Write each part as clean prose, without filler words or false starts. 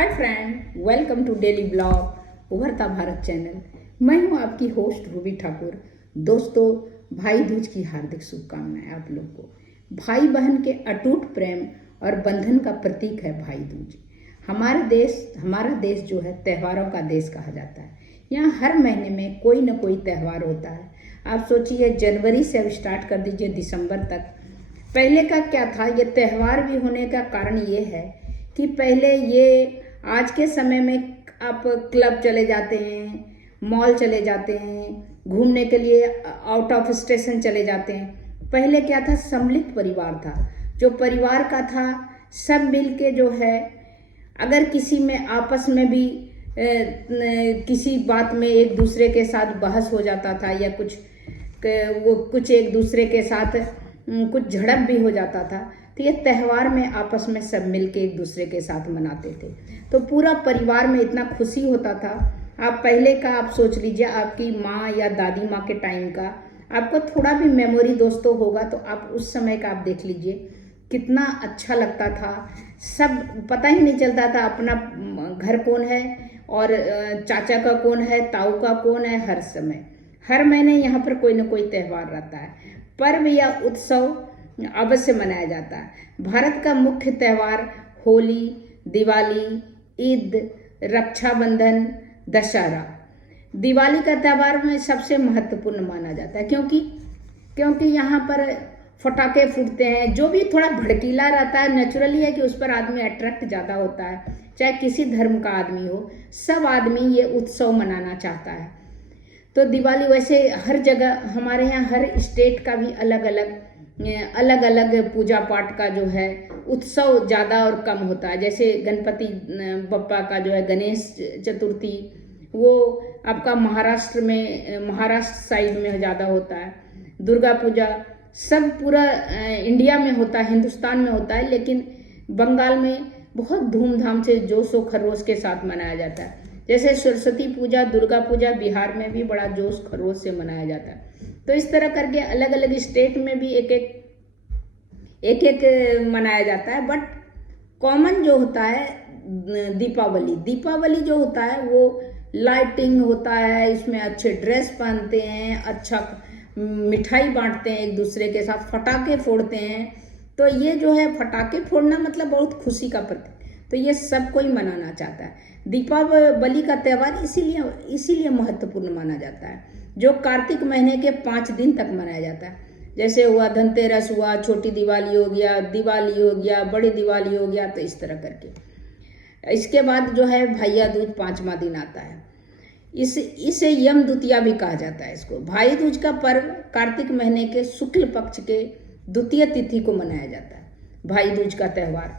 Hi friend, welcome to daily blog Ubharta Bharat channel. मैं हूं आपकी होस्ट रूबी ठाकुर। दोस्तों, भाई दूज की हार्दिक शुभकामनाएं आप लोग को। भाई बहन के अटूट प्रेम और बंधन का प्रतीक है भाई दूज। हमारा देश जो है त्योहारों का देश कहा जाता है। यहाँ हर महीने में कोई न कोई त्यौहार होता है। आप सोचिए, जनवरी से अब स्टार्ट कर दीजिए दिसंबर तक। पहले का क्या था, ये त्यौहार भी होने का कारण ये है कि पहले ये आज के समय में आप क्लब चले जाते हैं, मॉल चले जाते हैं, घूमने के लिए आउट ऑफ स्टेशन चले जाते हैं। पहले क्या था, सम्मिलित परिवार था। जो परिवार का था सब मिल के जो है, अगर किसी में आपस में भी किसी बात में एक दूसरे के साथ बहस हो जाता था या कुछ एक दूसरे के साथ कुछ झड़प भी हो जाता था, तो ये त्यौहार में आपस में सब मिलके एक दूसरे के साथ मनाते थे। तो पूरा परिवार में इतना खुशी होता था। आप पहले का आप सोच लीजिए, आपकी माँ या दादी माँ के टाइम का आपको थोड़ा भी मेमोरी दोस्तों होगा तो आप उस समय का आप देख लीजिए, कितना अच्छा लगता था। सब पता ही नहीं चलता था अपना घर कौन है और चाचा का कौन है, ताऊ का कौन है। हर महीने यहाँ पर कोई ना कोई त्यौहार रहता है, पर्व या उत्सव अवश्य मनाया जाता है। भारत का मुख्य त्यौहार होली, दिवाली, ईद, रक्षाबंधन, दशहरा। दिवाली का त्यौहार में सबसे महत्वपूर्ण माना जाता है क्योंकि यहाँ पर फटाके फूटते हैं। जो भी थोड़ा भड़कीला रहता है, नेचुरली है कि उस पर आदमी अट्रैक्ट ज़्यादा होता है। चाहे किसी धर्म का आदमी हो, सब आदमी ये उत्सव मनाना चाहता है। तो दिवाली वैसे हर जगह, हमारे यहाँ हर स्टेट का भी अलग अलग पूजा पाठ का जो है उत्सव ज़्यादा और कम होता है। जैसे गणपति बप्पा का जो है गणेश चतुर्थी, वो आपका महाराष्ट्र साइड में ज़्यादा होता है। दुर्गा पूजा सब पूरा इंडिया में होता है, हिंदुस्तान में होता है, लेकिन बंगाल में बहुत धूमधाम से जोश व खरोश के साथ मनाया जाता है। जैसे सरस्वती पूजा, दुर्गा पूजा बिहार में भी बड़ा जोश खरोश से मनाया जाता है। तो इस तरह करके अलग अलग स्टेट में भी एक एक मनाया जाता है। बट कॉमन जो होता है दीपावली जो होता है वो लाइटिंग होता है। इसमें अच्छे ड्रेस पहनते हैं, अच्छा मिठाई बांटते हैं एक दूसरे के साथ, फटाके फोड़ते हैं। तो ये जो है फटाके फोड़ना मतलब बहुत खुशी का प्रतीक, तो ये सब कोई मनाना चाहता है। दीपावली का त्यौहार इसीलिए महत्वपूर्ण माना जाता है, जो कार्तिक महीने के 5 दिन तक मनाया जाता है। जैसे हुआ धनतेरस हुआ, छोटी दिवाली हो गया, बड़ी दिवाली हो गया, तो इस तरह करके। इसके बाद जो है भैया दूज 5वां दिन आता है। इसे यम द्वितीया भी कहा जाता है। इसको भाई दूज का पर्व कार्तिक महीने के शुक्ल पक्ष के द्वितीय तिथि को मनाया जाता है, भाई दूज का त्यौहार।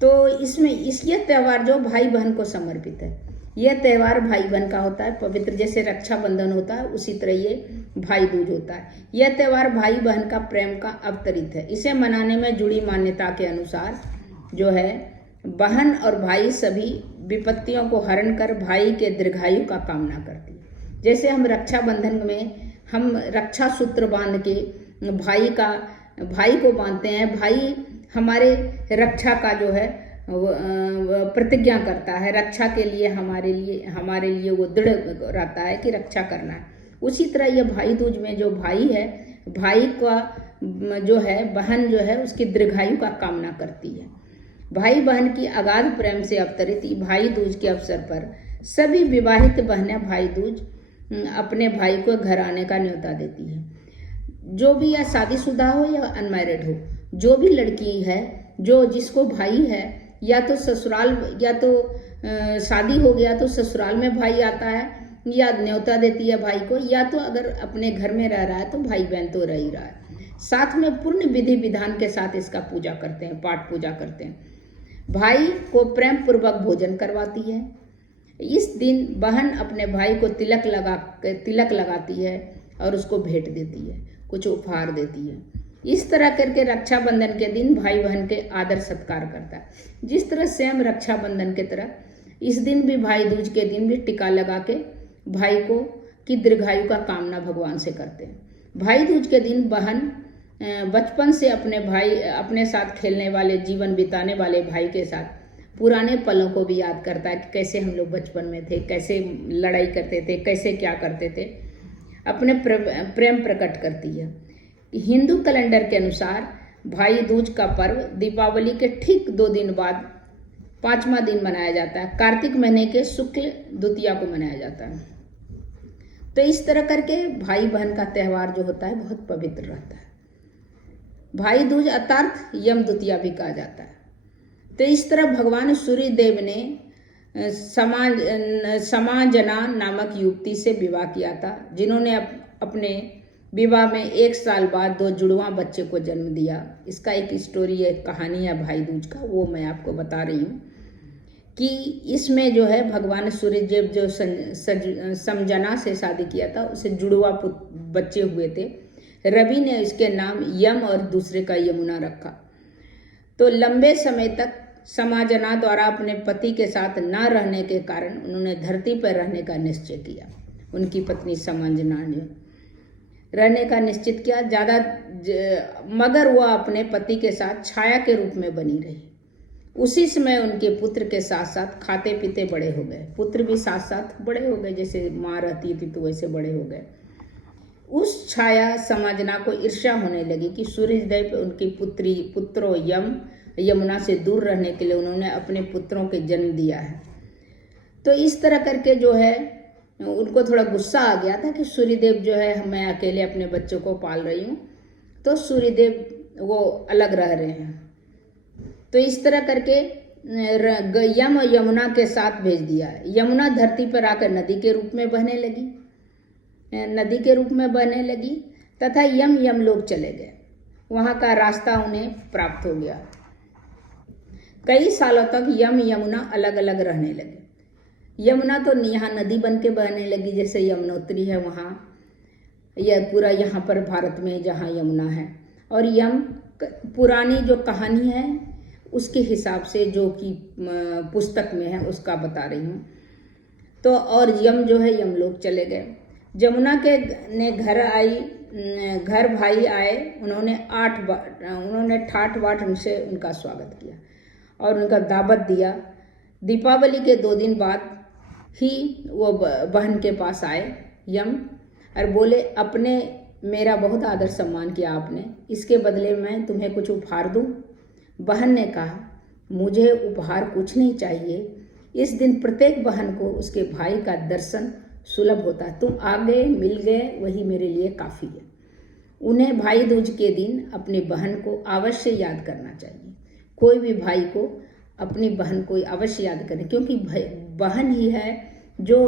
तो इसमें ये त्यौहार जो भाई बहन को समर्पित है। यह त्यौहार भाई बहन का होता है पवित्र, जैसे रक्षाबंधन होता है उसी तरह ये भाई दूज होता है। यह त्यौहार भाई बहन का प्रेम का अवतरित है। इसे मनाने में जुड़ी मान्यता के अनुसार जो है, बहन और भाई सभी विपत्तियों को हरण कर भाई के दीर्घायु का कामना करती है। जैसे हम रक्षाबंधन में हम रक्षा सूत्र बांध के भाई को बांधते हैं। भाई हमारे रक्षा का जो है प्रतिज्ञा करता है, रक्षा के लिए हमारे लिए वो दृढ़ रहता है कि रक्षा करना है। उसी तरह ये भाई दूज में जो भाई है, भाई का जो है बहन जो है उसकी दीर्घायु का कामना करती है। भाई बहन की अगाध प्रेम से अवतरित भाई दूज के अवसर पर सभी विवाहित बहनें भाई दूज अपने भाई को घर आने का न्योता देती है। जो भी या शादीशुदा हो या अनमैरिड हो, जो भी लड़की है जिसको भाई है, या तो ससुराल या तो शादी हो गया तो ससुराल में भाई आता है या न्योता देती है भाई को, या तो अगर अपने घर में रह रहा है तो भाई बहन तो रह ही रहा है। साथ में पूर्ण विधि विधान के साथ इसका पूजा करते हैं, पाठ पूजा करते हैं। भाई को प्रेम पूर्वक भोजन करवाती है। इस दिन बहन अपने भाई को तिलक लगाती है और उसको भेंट देती है, कुछ उपहार देती है। इस तरह करके रक्षाबंधन के दिन भाई बहन के आदर सत्कार करता है। जिस तरह सेम रक्षाबंधन के तरह इस दिन भी भाई दूज के दिन भी टीका लगा के भाई की दीर्घायु का कामना भगवान से करते हैं। भाई दूज के दिन बहन बचपन से अपने साथ खेलने वाले, जीवन बिताने वाले भाई के साथ पुराने पलों को भी याद करता है कि कैसे हम लोग बचपन में थे, कैसे लड़ाई करते थे, कैसे क्या करते थे। अपने प्रेम प्रकट करती है। हिंदू कैलेंडर के अनुसार भाई दूज का पर्व दीपावली के ठीक 2 दिन बाद 5वां दिन मनाया जाता है। कार्तिक महीने के शुक्ल द्वितीया को मनाया जाता है। तो इस तरह करके भाई बहन का त्यौहार जो होता है बहुत पवित्र रहता है। भाई दूज अर्थात यम द्वितीया भी कहा जाता है। तो इस तरह भगवान सूर्य देव ने समाजना नामक युवती से विवाह किया था, जिन्होंने अपने विवाह में 1 साल बाद 2 जुड़वा बच्चे को जन्म दिया। इसका एक स्टोरी है, कहानी है भाई दूज का, वो मैं आपको बता रही हूँ कि इसमें जो है भगवान सूर्यदेव जो समजना से शादी किया था, उसे जुड़वा बच्चे हुए थे। रवि ने इसके नाम यम और दूसरे का यमुना रखा। तो लंबे समय तक समाजना द्वारा अपने पति के साथ न रहने के कारण उन्होंने धरती पर रहने का निश्चय किया। उनकी पत्नी समाजना ने रहने का निश्चित किया मगर वह अपने पति के साथ छाया के रूप में बनी रही। उसी समय उनके पुत्र के साथ साथ खाते पीते बड़े हो गए। पुत्र भी साथ साथ बड़े हो गए, जैसे माँ रहती थी तो वैसे बड़े हो गए। उस छाया समाजना को ईर्ष्या होने लगी कि सूर्यदेव उनकी पुत्रों यमुना से दूर रहने के लिए उन्होंने अपने पुत्रों के जन्म दिया है। तो इस तरह करके जो है उनको थोड़ा गुस्सा आ गया था कि सूर्यदेव जो है मैं अकेले अपने बच्चों को पाल रही हूँ, तो सूर्यदेव वो अलग रह रहे हैं। तो इस तरह करके यम और यमुना के साथ भेज दिया। यमुना धरती पर आकर नदी के रूप में बहने लगी तथा यम लोग चले गए। वहाँ का रास्ता उन्हें प्राप्त हो गया। कई सालों तक यमुना अलग अलग रहने लगे। यमुना तो यहाँ नदी बन के बहने लगी, जैसे यमुनोत्री है वहाँ, यह पूरा यहाँ पर भारत में जहाँ यमुना है। और यम पुरानी जो कहानी है उसके हिसाब से जो कि पुस्तक में है उसका बता रही हूँ। तो और यम जो है यम लोग चले गए। जमुना के ने घर भाई आए। उन्होंने ठाठ बाट उनसे उनका स्वागत किया और उनका दावत दिया। दीपावली के 2 दिन बाद ही वो बहन के पास आए यम और बोले, अपने मेरा बहुत आदर सम्मान किया आपने, इसके बदले मैं तुम्हें कुछ उपहार दूं। बहन ने कहा, मुझे उपहार कुछ नहीं चाहिए। इस दिन प्रत्येक बहन को उसके भाई का दर्शन सुलभ होता है। तुम आ गए, मिल गए, वही मेरे लिए काफ़ी है। उन्हें भाई दूज के दिन अपनी बहन को अवश्य याद करना चाहिए। कोई भी भाई को अपनी बहन को अवश्य याद करें, क्योंकि बहन ही है जो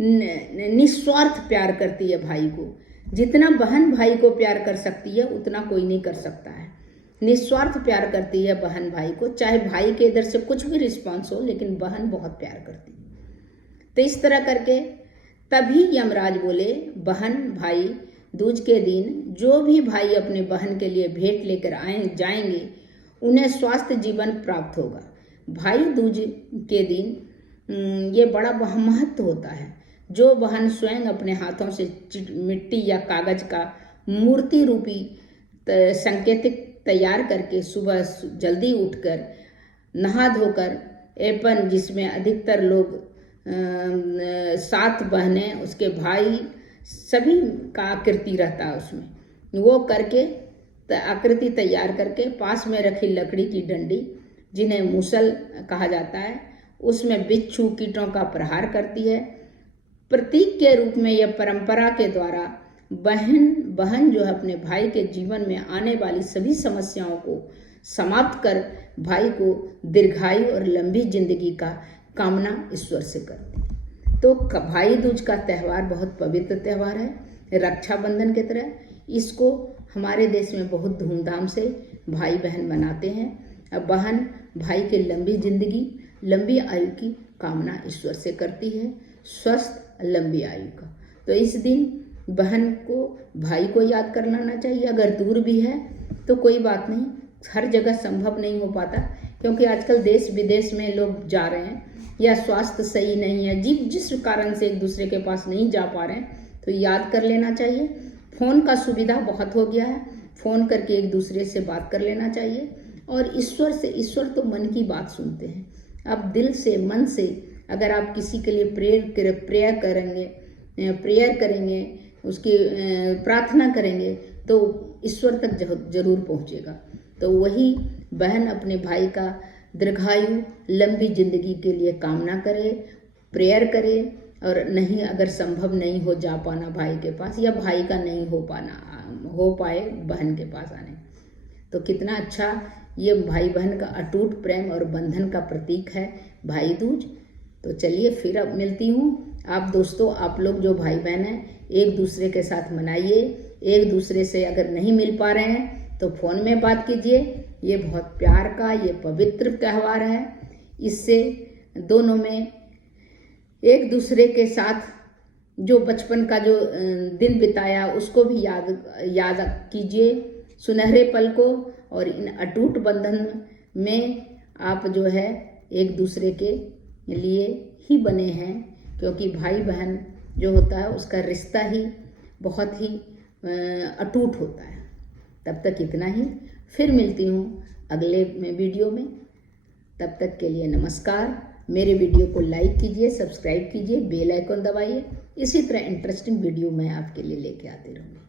निस्वार्थ प्यार करती है भाई को। जितना बहन भाई को प्यार कर सकती है उतना कोई नहीं कर सकता है। निस्वार्थ प्यार करती है बहन भाई को, चाहे भाई के इधर से कुछ भी रिस्पॉन्स हो, लेकिन बहन बहुत प्यार करती है। तो इस तरह करके तभी यमराज बोले, बहन भाई दूज के दिन जो भी भाई अपनी बहन के लिए भेंट लेकर जाएंगे उन्हें स्वास्थ्य जीवन प्राप्त होगा। भाई दूज के दिन ये बड़ा महत्व होता है। जो बहन स्वयं अपने हाथों से मिट्टी या कागज का मूर्ति रूपी संकेतिक तैयार करके सुबह जल्दी उठकर नहा धोकर एपन, जिसमें अधिकतर लोग 7 बहनें उसके भाई सभी का आकृति रहता है, उसमें वो करके आकृति तैयार करके पास में रखी लकड़ी की डंडी, जिन्हें मूसल कहा जाता है, उसमें बिच्छू कीटों का प्रहार करती है। प्रतीक के रूप में यह परंपरा के द्वारा बहन जो है अपने भाई के जीवन में आने वाली सभी समस्याओं को समाप्त कर भाई को दीर्घायु और लंबी जिंदगी का कामना ईश्वर से करती है। तो भाई दूज का त्यौहार बहुत पवित्र त्यौहार है, रक्षाबंधन की तरह। इसको हमारे देश में बहुत धूमधाम से भाई बहन मनाते हैं। अब बहन भाई के लंबी जिंदगी, लंबी आयु की कामना ईश्वर से करती है, स्वस्थ लंबी आयु का। तो इस दिन बहन को भाई को याद कर लेना चाहिए। अगर दूर भी है तो कोई बात नहीं, हर जगह संभव नहीं हो पाता, क्योंकि आजकल देश विदेश में लोग जा रहे हैं या स्वास्थ्य सही नहीं है, जिस कारण से एक दूसरे के पास नहीं जा पा रहे हैं, तो याद कर लेना चाहिए। फ़ोन का सुविधा बहुत हो गया है, फ़ोन करके एक दूसरे से बात कर लेना चाहिए। और ईश्वर तो मन की बात सुनते हैं। आप दिल से, मन से अगर आप किसी के लिए प्रेयर करेंगे, उसकी प्रार्थना करेंगे तो ईश्वर तक जरूर पहुँचेगा। तो वही बहन अपने भाई का दीर्घायु, लंबी जिंदगी के लिए कामना करे, प्रेयर करे। और नहीं, अगर संभव नहीं हो जा पाना भाई के पास, या भाई का नहीं हो पाए बहन के पास आने, तो कितना अच्छा ये भाई बहन का अटूट प्रेम और बंधन का प्रतीक है भाई दूज। तो चलिए फिर अब मिलती हूँ। आप दोस्तों, आप लोग जो भाई बहन हैं, एक दूसरे के साथ मनाइए। एक दूसरे से अगर नहीं मिल पा रहे हैं तो फ़ोन में बात कीजिए। ये बहुत प्यार का, ये पवित्र त्यौहार है। इससे दोनों में एक दूसरे के साथ जो बचपन का जो दिन बिताया उसको भी याद कीजिए, सुनहरे पल को। और इन अटूट बंधन में आप जो है एक दूसरे के लिए ही बने हैं, क्योंकि भाई बहन जो होता है उसका रिश्ता ही बहुत ही अटूट होता है। तब तक इतना ही, फिर मिलती हूँ अगले वीडियो में। तब तक के लिए नमस्कार। मेरे वीडियो को लाइक कीजिए, सब्सक्राइब कीजिए, बेल आइकन दबाइए। इसी तरह इंटरेस्टिंग वीडियो मैं आपके लिए लेके आती रहूँगी।